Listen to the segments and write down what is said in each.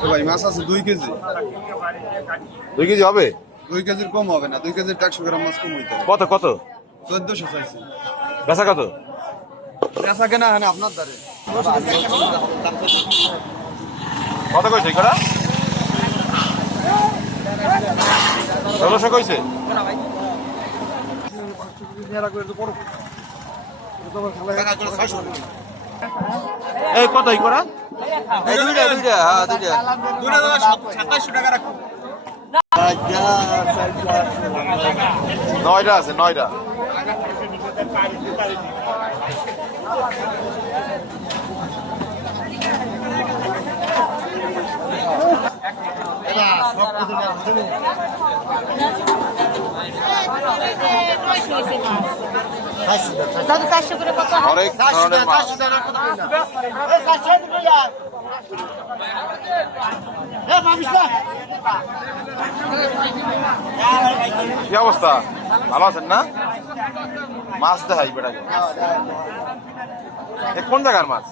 তো ভাই মাছ আছে দুই কেজি। দুই কেজি হবে? দুই কেজির কম হবে না দুই কেজির একশো গ্রাম মাছ কম হইতে হবে কত কত? চোদ্দশো চাইছি। বেচা কত? পেঁচা কেনা হয় না আপনার দ্বারে কত কইছে করা ষোলোশো কইছে? এই কত করা? দুইটা দুইটা হ্যাঁ দুইটা। নয়টা আছে নয়টা। দাদু চারশো করে কত অনেক ধরনের মাছ কি অবস্থা? ভালো আছেন না? মাছ দেখাই বেটাকে। কোন জায়গার মাছ?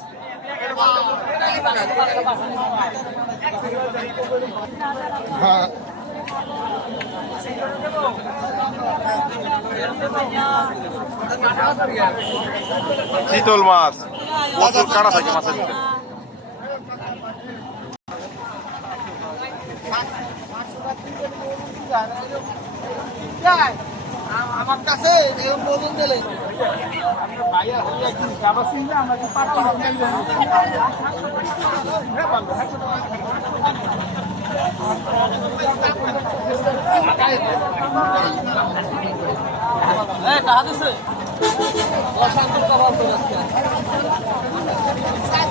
চিতল মাছ। প্রচুর কাটা থাকে মাছের ভিতরে। আমার কাছে দিলে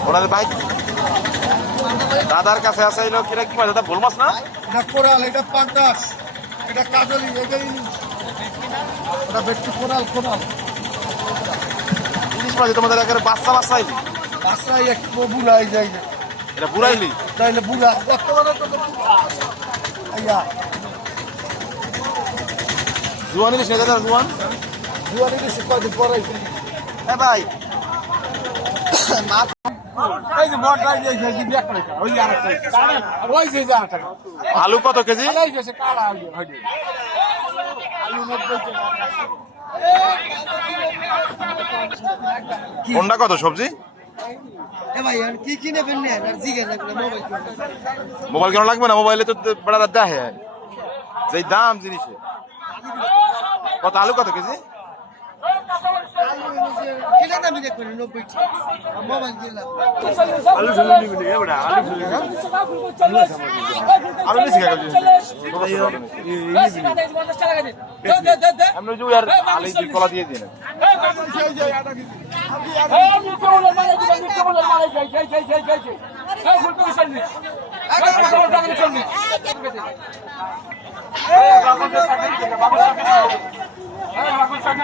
ওনাদের বাইক দাদার কাছে আছে এলো কিরা কি মাছ দাদা ভুল মাছ না? এটা কোরাল এটা পাঙ্কাস এটা কাজলি এটা এটা ব্যক্তি কোরাল কোরাল। ইলিশ মাছ তোমাদের একেবারে বাচ্চা বাচ্চা বাসায় এক বুড়াই যায় না। এটা বুড়াইলি? তাইলে বুড়া বর্তমানে তো আইয়া। জুয়ান ইলিশ না জুয়ান? জুয়ারি দেশে কয়দিন পরে হ্যাঁ ভাই যে যে যা আলু কত কেজি? কোনটা কত সবজি? মোবাইল কিনে লাগবে না? মোবাইলে তো বেড়া দেখে যেই দাম জিনিসে। কত আলু কত কেজি? সেটা দামি দেখবেন নব্বইটি মোবাইল দিলাম আলু ঝুলে নিবি এবারে আলু ঝুলে আলু বেশি খাবে আমরা জুই আর আলু দিয়ে কলা দিয়ে দিন বাবু সামনে বাবু সামনে